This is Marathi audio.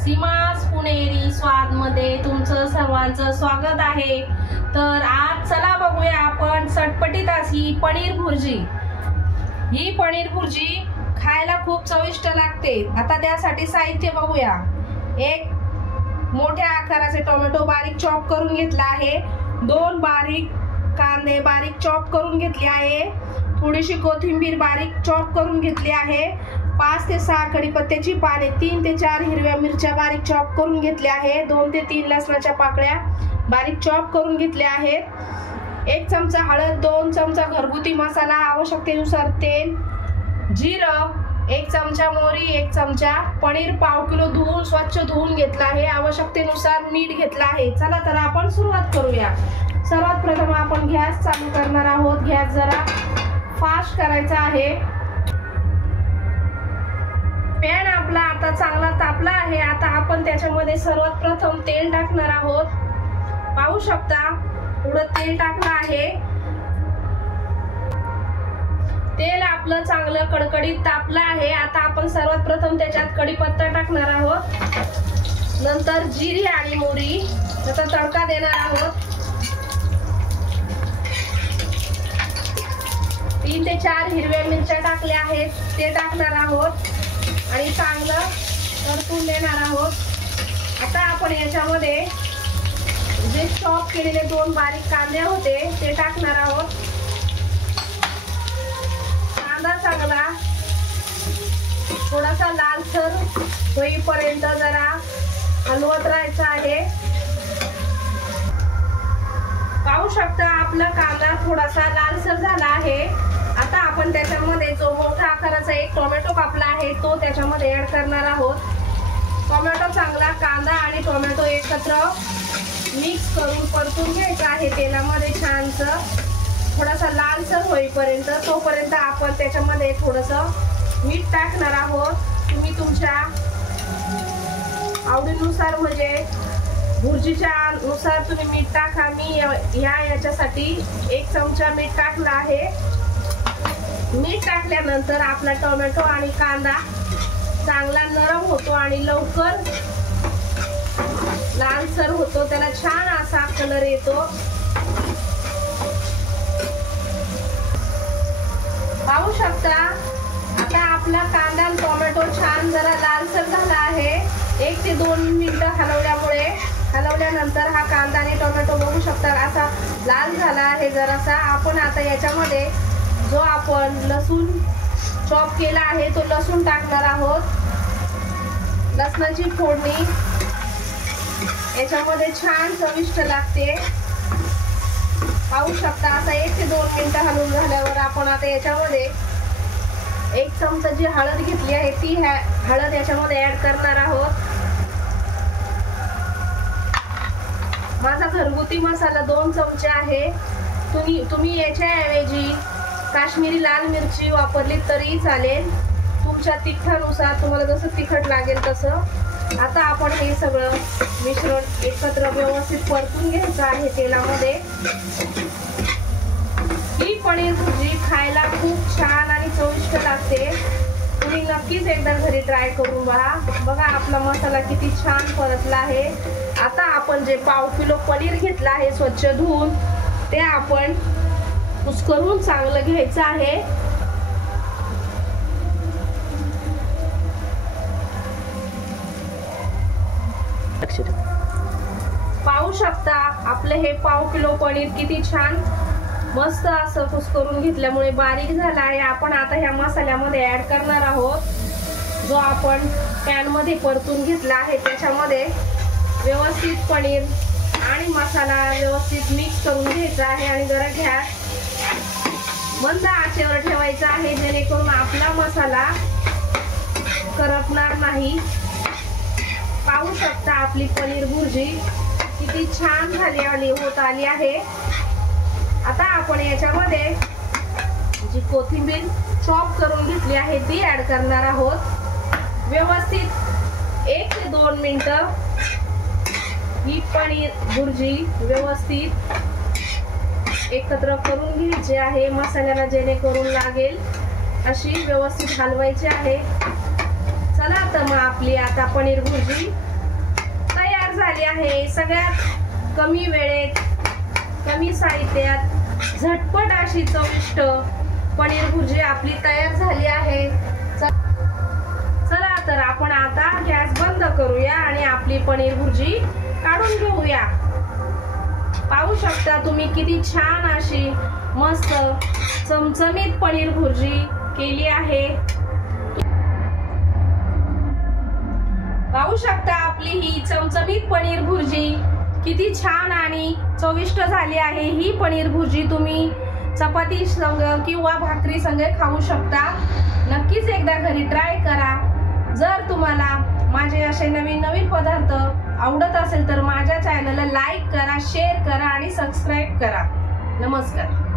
सीमास पुणेरी स्वाद मध्ये तुमचं सर्वांचं स्वागत आहे। तर आज चला बघूया आपण चटपटीत अशी पनीर भुर्जी। ही पनीर भुर्जी खायला खूप चविष्ट लागते। आता त्यासाठी साहित्य बघूया। एक मोठ्या आकाराचे टोमॅटो बारीक चॉप करून घेतला आहे। 2 बारीक कांदे बारीक चॉप करून घेतले आहे। थोडीशी कोथिंबीर बारीक चॉप करून घेतली आहे। 5 ते 6 कढीपत्त्याची पाने, 3 ते 4 हिरव्या मिरच्या बारीक चॉप करून घेतल्या आहे। 2 ते 3 लसणाच्या पाकळ्या बारीक चॉप करून घेतल्या आहेत। 1 चमचा हळद, 2 चमचा घरगुती मसाला, आवश्यकतेनुसार तेल, जिरं, 1 चमचा मोहरी, 1 चमचा पनीर, पाव किलो स्वच्छ धुवून घेतला आहे। आवश्यकतेनुसार मीठ घेतला आहे। चला तर आपण सुरुवात करूया। सर्वात प्रथम आपण गॅस चालू करणार आहोत। गॅस जरा फास्ट करायचा आहे। पॅन आपला आता चांगला तापला आहे। आता आपण त्याच्यामध्ये सर्वात प्रथम तेल टाकणार आहोत। पाहू शकता थोडं तेल टाकलं आहे। तेल आपलं चांगलं कडकडीत तापलं आहे। आता आपण सर्वात प्रथम त्याच्यात कढीपत्ता टाकणार आहोत, नंतर जिरे आणि मोहरी त्याचा तडका देणार आहोत। 3 ते 4 हिरव्या मिरच्या टाकल्या आहेत, ते टाकणार आहोत आणि चांगलं परतून देणार आहोत। आता आपण याच्यामध्ये जे चॉप केलेले 2 बारीक कांदे होते ते टाकणार आहोत। कांदा चांगला थोडासा लालसर होईपर्यंत जरा हलवत राहायचं आहे। पाहू शकता आपला कांदा थोडासा लालसर झाला आहे। आता आपण त्याच्यामध्ये जो मोठा आकाराचा एक टोमॅटो कापला आहे तो त्याच्यामध्ये ऍड करणार आहोत। टोमॅटो चांगला कांदा आणि टोमॅटो एकत्र मिक्स करून परतून घ्यायचा आहे तेलामध्ये छानसं थोडासा लालसर होईपर्यंत। तोपर्यंत आपण त्याच्यामध्ये थोडंसं मीठ टाकणार आहोत। तुम्ही तुमच्या आवडीनुसार म्हणजे भुर्जीच्या नुसार तुम्ही मीठ टाका। मी याच्यासाठी 1 चमचा मीठ टाकला आहे। मीठ टाकल्यानंतर आपला टोमॅटो आणि कांदा चांगला नरम होतो आणि लवकर लालसर होतो, त्याला छान असा कलर येतो। पाहू शकता आता आपला कांदा आणि टोमॅटो छान जरा लालसर झाला आहे। 1 ते 2 मिनिटं हलवल्यानंतर हा कांदा आणि टोमॅटो बघू शकता असा लाल झाला आहे जरासा। आपण आता याच्यामध्ये जो आपण लसूण चॉप केला आहे तो लसूण टाकणार आहोत। लसणाची फोडणी याच्यामध्ये छान चविष्ट लागते। पाहू शकता आता 1 ते 2 मिनिटं हलवून झाल्यावर आपण आता याच्यामध्ये 1 चमचा जी हळद घेतली आहे ती हळद याच्यामध्ये ऍड करणार आहोत। माझा घरगुती मसाला 2 चमचे आहे। तुम्ही याच्या ऐवजी काश्मीरी लाल मिरची वापरली तरी चालेल, तुमच्या तिखटानुसार, तुम्हाला जसं तिखट लागेल तसं। आता आपण हे सगळं मिश्रण एकत्र व्यवस्थित परतून घ्यायचं आहे तेलामध्ये। ही पनीर भुर्जी खायला खूप छान आणि चविष्ट लागते। तुम्ही नक्कीच एकदा घरी ट्राय करून बघा आपला मसाला किती छान परतला आहे। आता आपण जे पाव किलो पनीर घेतला आहे स्वच्छ धुवून ते आपण कुस्करून चांगलं घ्यायचं आहे। पाहू शकता आपले हे पाव किलो पनीर किती छान मस्त असं कुस्करून घेतल्यामुळे बारीक झाला आहे। आपण आता ह्या मसाल्यामध्ये ऍड करणार आहोत जो आपण पॅन मध्ये परतून घेतला आहे। त्याच्यामध्ये व्यवस्थित पनीर आणि मसाला व्यवस्थित मिक्स करून घ्यायचा आहे आणि जरा गॅस मंद आचेवर ठेवायचा आहे जेणेकरून आपला मसाला करपणार नाही। पाहू शकता आपली पनीर भुर्जी किती छान होत आली आहे। आता आपण याच्यामध्ये जी कोथिंबीर चॉप करून घेतली आहे ती ऍड करणार आहोत। व्यवस्थित 1 ते 2 मिनिटं ही पनीर भुर्जी व्यवस्थित एकत्र करून घ्यायची आहे मसाल्याला जेणेकरून लागेल अशी व्यवस्थित हलवायची आहे। चला चला तर मग आपली आता पनीर भुर्जी तयार झाली आहे. सगळ्यात कमी वेळेत, कमी साहित्यात झटपट अशी चविष्ट पनीर भुर्जी आपली तयार झाली आहे. चला तर आपण आता गॅस बंद करूया आणि आपली पनीर भुर्जी काढून घेऊया. पाहू शकता तुम्ही किती छान अशी मस्त चमचमीत पनीर भुर्जी केली आहे. पाहू शकता आपली ही चमचमीत पनीर भुर्जी किती छान आणि चविष्ट झाली आहे. ही पनीर भुर्जी तुम्ही चपाती संग किंवा भाकरी संग खाऊ शकता. नक्कीच एकदा घरी ट्राय करा. जर तुम्हाला माझे असे नवीन नवीन पदार्थ आवडत असेल तर माझ्या चॅनलला लाईक करा, शेअर करा आणि सबस्क्राईब करा. नमस्कार.